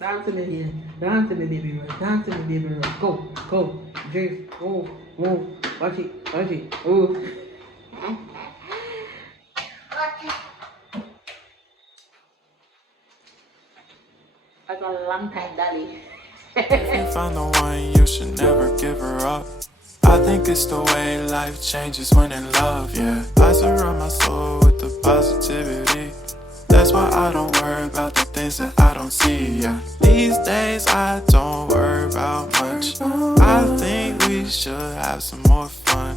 Dance to me, baby. Dance to me, baby. Dance to me, baby. Go, go. Drift. Move, move. Watch it, watch it. Move. That's a long time, daddy. If you found the one, you should never give her up. I think it's the way life changes when in love, yeah. I surround my soul with the positivity. That's why I don't worry about the things that I don't see, yeah. These days I don't worry about much. I think we should have some more fun.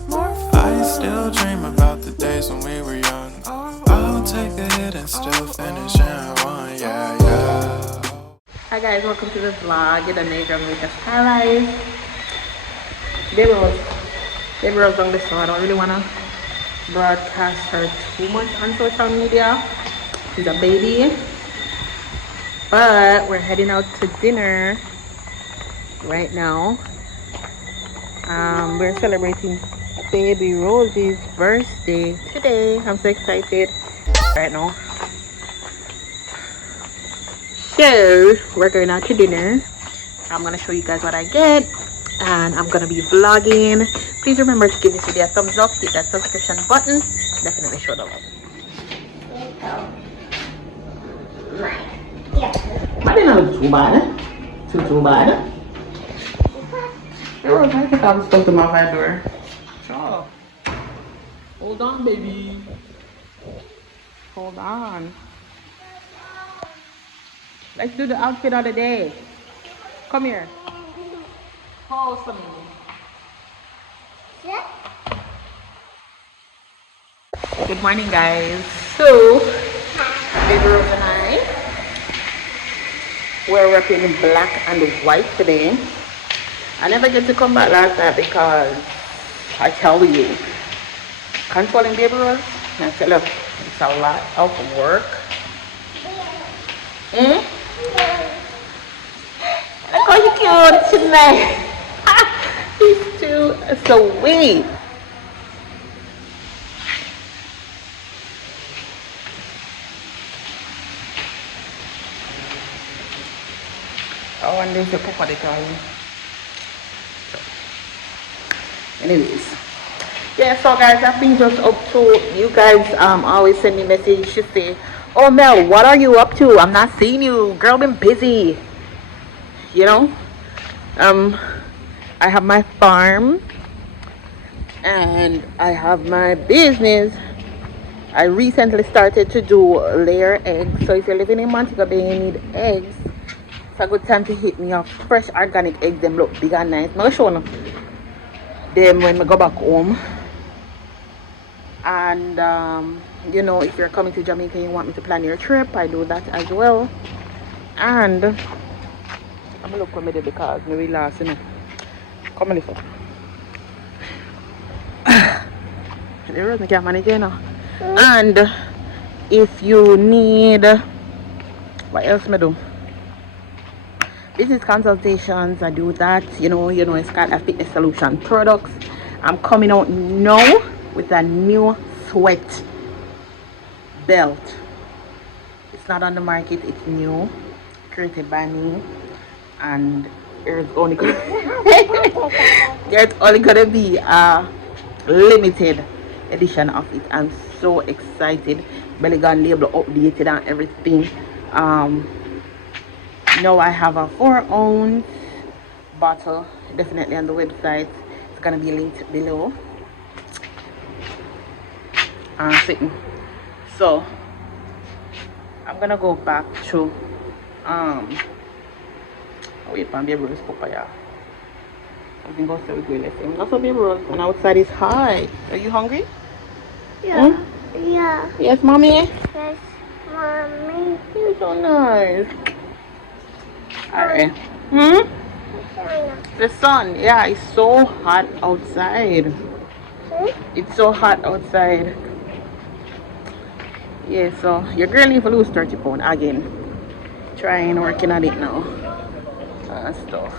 I still dream about the days when we were young. I'll take a hit and still finish in one, yeah, yeah. Hi guys, welcome to the vlog. It's a Jamaica Skylife. Baby Rose on this, so I don't really want to broadcast her too much on social media. She's a baby. But we're heading out to dinner right now. We're celebrating baby Rosie's birthday today. I'm so excited right now. So we're going out to dinner. I'm gonna show you guys what I get, and I'm gonna be vlogging. Please remember to give this video a thumbs up, hit that subscription button, definitely show the love. I didn't know too bad. Too bad. I think I was stuck to my back door. Sure. Hold on, baby. Hold on. Let's do the outfit of the day. Come here. Hold some. Good morning, guys. So, baby Rose and I, we're repping black and white today. I never get to come back last night because I tell you, controlling baby Rose, I tell you, it's a lot of work. Look how you cute tonight. He's too sweet. I wonder if the papa they call him. Anyways, yeah, so guys, that brings us up to you guys always send me message to say, oh Mel, what are you up to? I'm not seeing you, girl, been busy, you know. I have my farm and I have my business. I recently started to do layer eggs, so if you're living in Montego Bay and you need eggs, it's a good time to hit me up. Fresh organic eggs, them look big and nice. Now show them when we go back home. And you know, if you're coming to Jamaica and you want me to plan your trip, I do that as well. And I'm gonna look comedy because we really last, you know. Come on, listen. There is no manage, you know. And if you need, what else me do? Business consultations, I do that. You know, it's got a fitness solution products. I'm coming out now with a new sweat belt. It's not on the market, it's new, created by me, and there's only gonna be a limited edition of it. I'm so excited. Belly gun label updated and everything. Now I have a 4-ounce bottle, definitely on the website. It's gonna be linked below. Sitting. So I'm gonna go back to wait for baby Rose papaya. Something goes so good. Let's see. That's what baby Rose. And outside is high. Are you hungry? Yeah. Hmm? Yeah. Yes, mommy. Yes, mommy. You're so nice. Alright. Hmm? The sun. Yeah, it's so hot outside. It's so hot outside. Yeah, so your girl need to lose 30 pounds again. Trying working at it now. Stuff.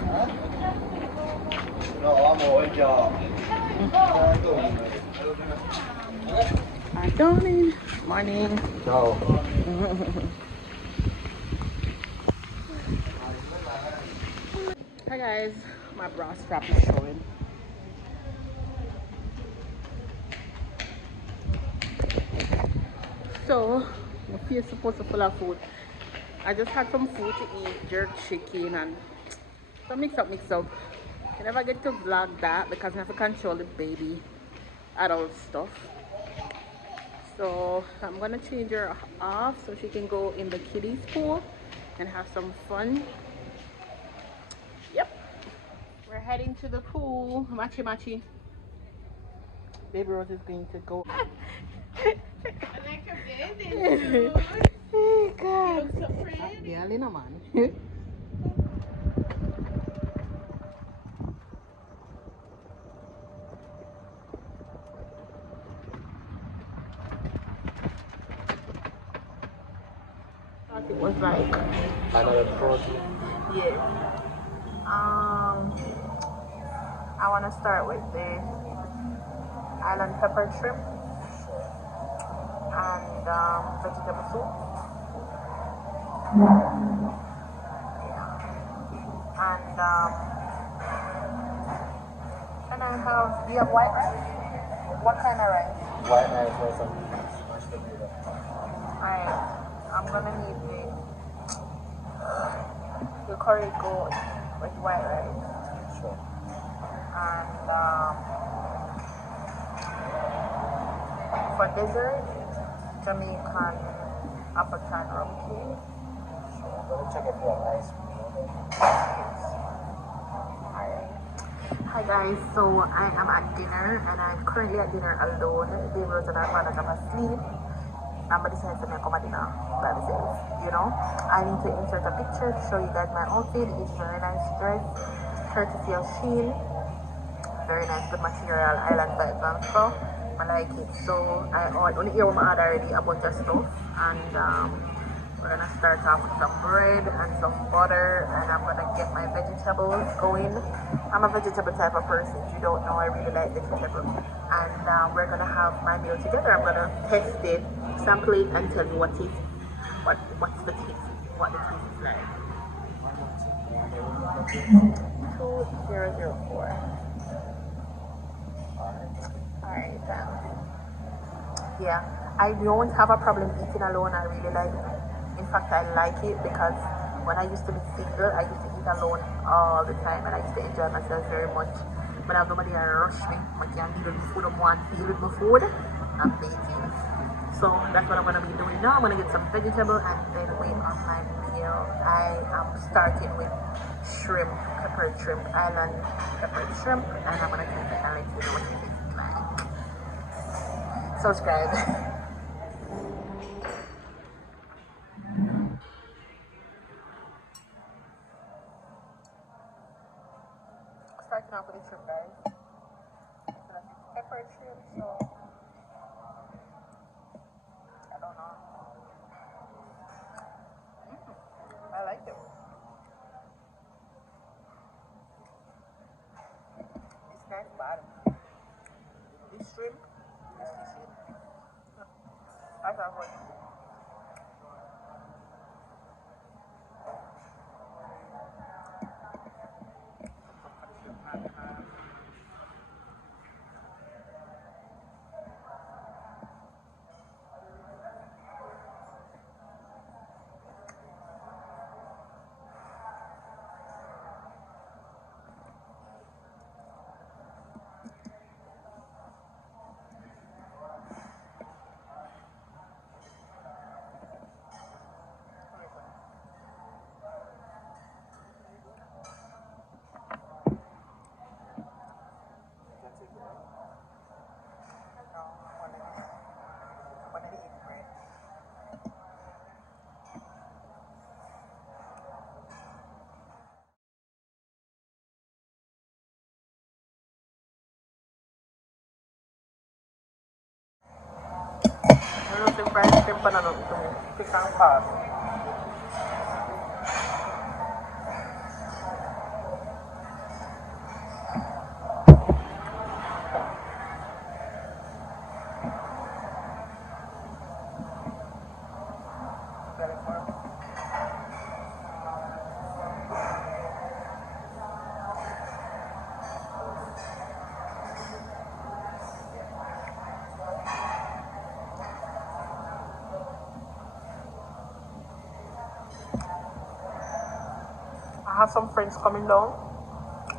Hi, darling. Morning. Ciao. Hi guys, my bra strap is showing. So, my face is supposed to full of food. I just had some food to eat, jerk chicken and some mix up. I never get to vlog that because I have to control the baby adult stuff. So I'm gonna change her off so she can go in the kiddies pool and have some fun. Yep. We're heading to the pool. Machi machi. Baby Rose is going to go. I like her bathing suit. Hey You God. look so pretty. Yeah, Lena man. It was like Another protein. yeah. I want to start with the island pepper shrimp and vegetable soup. And can I have? Do you have white rice? What kind of rice? White rice or some mashed potato. Alright, I'm gonna need the curry goat with white rice Sure. and for dessert, Jamaican apricot rum cake. Sure. I'm gonna check if you have ice cream. Alright. Hi guys, so I am at dinner and I'm currently at dinner alone. Baby Rose and her father are asleep. I'm gonna decide to make a dinner by myself, you know. I need to insert a picture to show you guys my outfit. It's very nice dress, courtesy of Shein. Very nice, good material, island vibes and stuff. I like it. So I only hear what I had already a bunch of stuff, and we're gonna start off with some bread and some butter, and I'm gonna get my vegetables going. I'm a vegetable type of person. If you don't know, I really like vegetables, and we're gonna have my meal together. I'm gonna test it, sample it, and tell you what's the taste, what the taste is like. 2004. Alright, yeah, I don't have a problem eating alone. I really like it. In fact, I like it because when I used to be single, I used to eat alone all the time and I used to enjoy myself very much. But I have nobody to rush me. I can't deal with the food. I want to deal with my food. I'm baking. So that's what I'm going to be doing now. I'm going to get some vegetable and then wait on my meal. I am starting with shrimp, peppered shrimp, island peppered shrimp, and I'm going to take it and let you know what it tastes like. Subscribe. Starting off with the shrimp, guys. So that's peppered shrimp, so I don't know. I like it. It's nice bottom. This shrimp is fishy. I thought what. I love the fried shrimp and I love the fish and sauce. Very firm. have some friends coming down.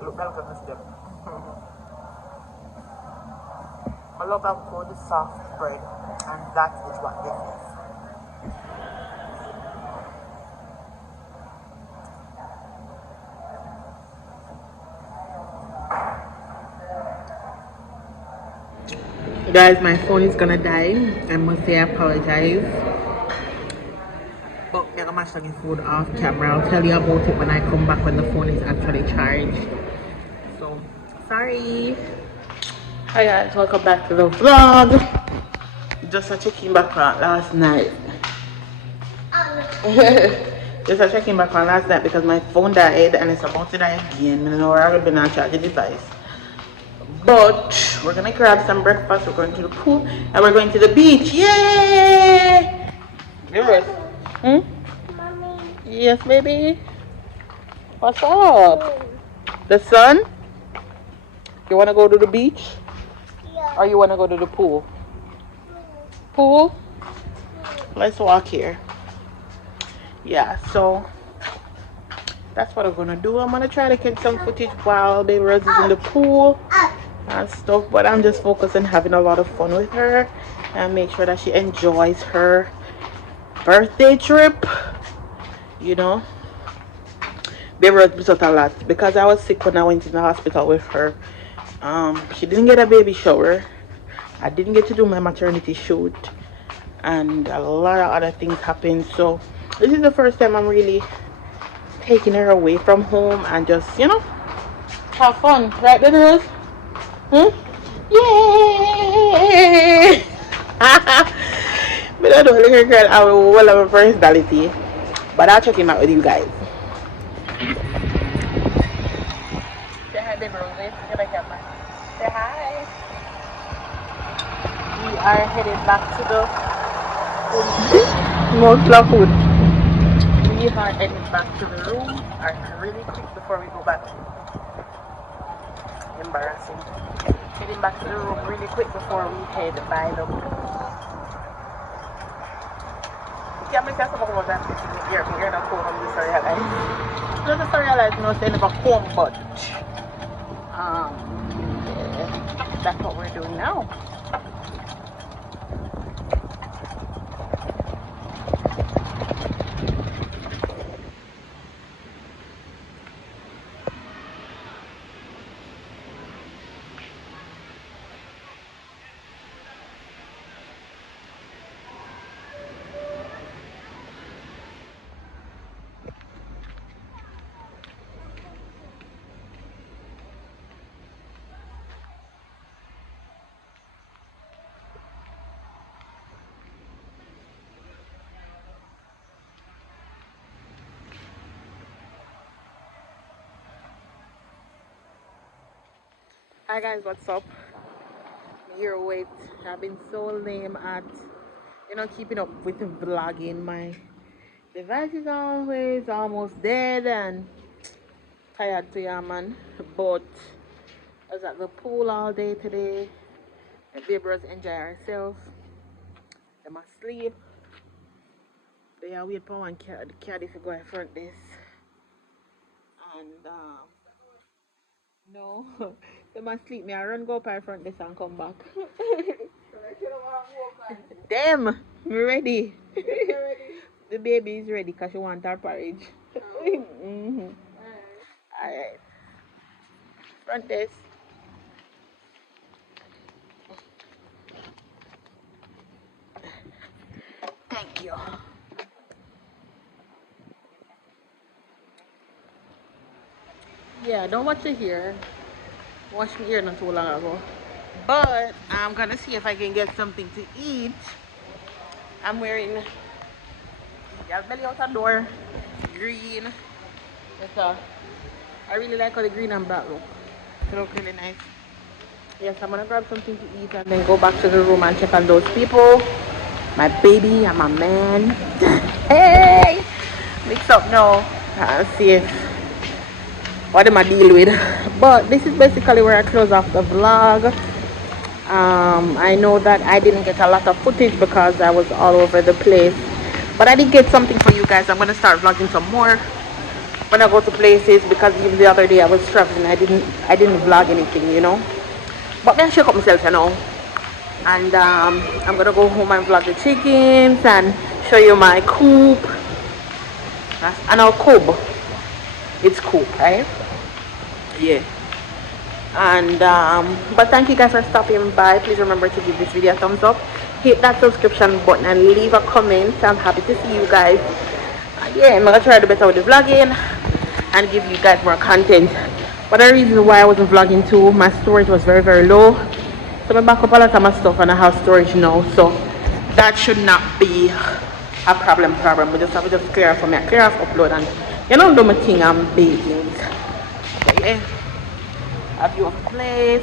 Look, look at this them. I love a good soft bread, and that is what this is. Guys, my phone is gonna die. I must say I apologize. But I'm gonna mash the food off camera. I'll tell you about it when I come back when the phone is actually charged. So, sorry. Hi guys, welcome back to the vlog. Just a checking back on last night. Just a checking back on last night because my phone died and it's about to die again. I know I've been on charge the device. But we're gonna grab some breakfast, we're going to the pool, and we're going to the beach. Yay! Viewers. Hmm? Mommy. Yes, baby. What's up? The sun? You wanna go to the beach? Yeah. Or you wanna go to the pool? Pool? Let's walk here. Yeah, so that's what I'm gonna do. I'm gonna try to get some footage while baby Rose is in the pool and stuff, but I'm just focused on having a lot of fun with her and make sure that she enjoys her birthday trip. You know, baby Rose missed out a lot because I was sick when I went in the hospital with her. She didn't get a baby shower. I didn't get to do my maternity shoot, and a lot of other things happened. So this is the first time I'm really taking her away from home and just, you know, have fun, right, baby Rose? Hmm? Yay! But I don't look girl, I will well have a personality. But I'll check him out with you guys. Say hi, baby Rose. Get back here, man. Say hi. We are headed back to the most love food. We are headed back to the room really quick before we go back. Embarrassing. Heading back to the room really quick before we head by the pool. Yeah, I guess I'm going to hear the phone on the Skylife. Not the Skylife, no, say never home, but yeah, that's what we're doing now. Hi guys, what's up? Here with I've been so lame at, you know, keeping up with the vlogging. My device is always almost dead and tired to ya man. But I was at the pool all day today. The babies enjoy herself. Them asleep. They are wait for one caddy to go in front this. And no. Them asleep. Me I run go up in front this and come back. Them, me ready. The baby is ready because she wants her porridge. Alright. Front this. Thank you. Yeah, don't watch it here. Watch me here not too long ago. But I'm gonna see if I can get something to eat. I'm wearing belly out the door. Green. I really like how the green and black look. It look really nice. Yes, I'm gonna grab something to eat and then go back to the room and check on those people. My baby and my man. Hey! Mix up now. I'll see if what am I deal with. But this is basically where I close off the vlog. I know that I didn't get a lot of footage because I was all over the place, but I did get something for you guys. I'm gonna start vlogging some more when I go to places, because even the other day I was traveling, I didn't vlog anything, you know. But then I shake up myself, you know. And I'm gonna go home and vlog the chickens and show you my coop. And our coop, it's coop, right? Yeah. And but thank you guys for stopping by. Please remember to give this video a thumbs up, hit that subscription button, and leave a comment. I'm happy to see you guys. Yeah, I'm gonna try to do better with the vlogging and give you guys more content. But the reason why I wasn't vlogging too, my storage was very low, so I back up a lot of my stuff and I have storage now, so that should not be a problem. We just have to just clear off for me, clear off upload, and you know, do my thing. I'm baking. Okay, yeah. A view of the place.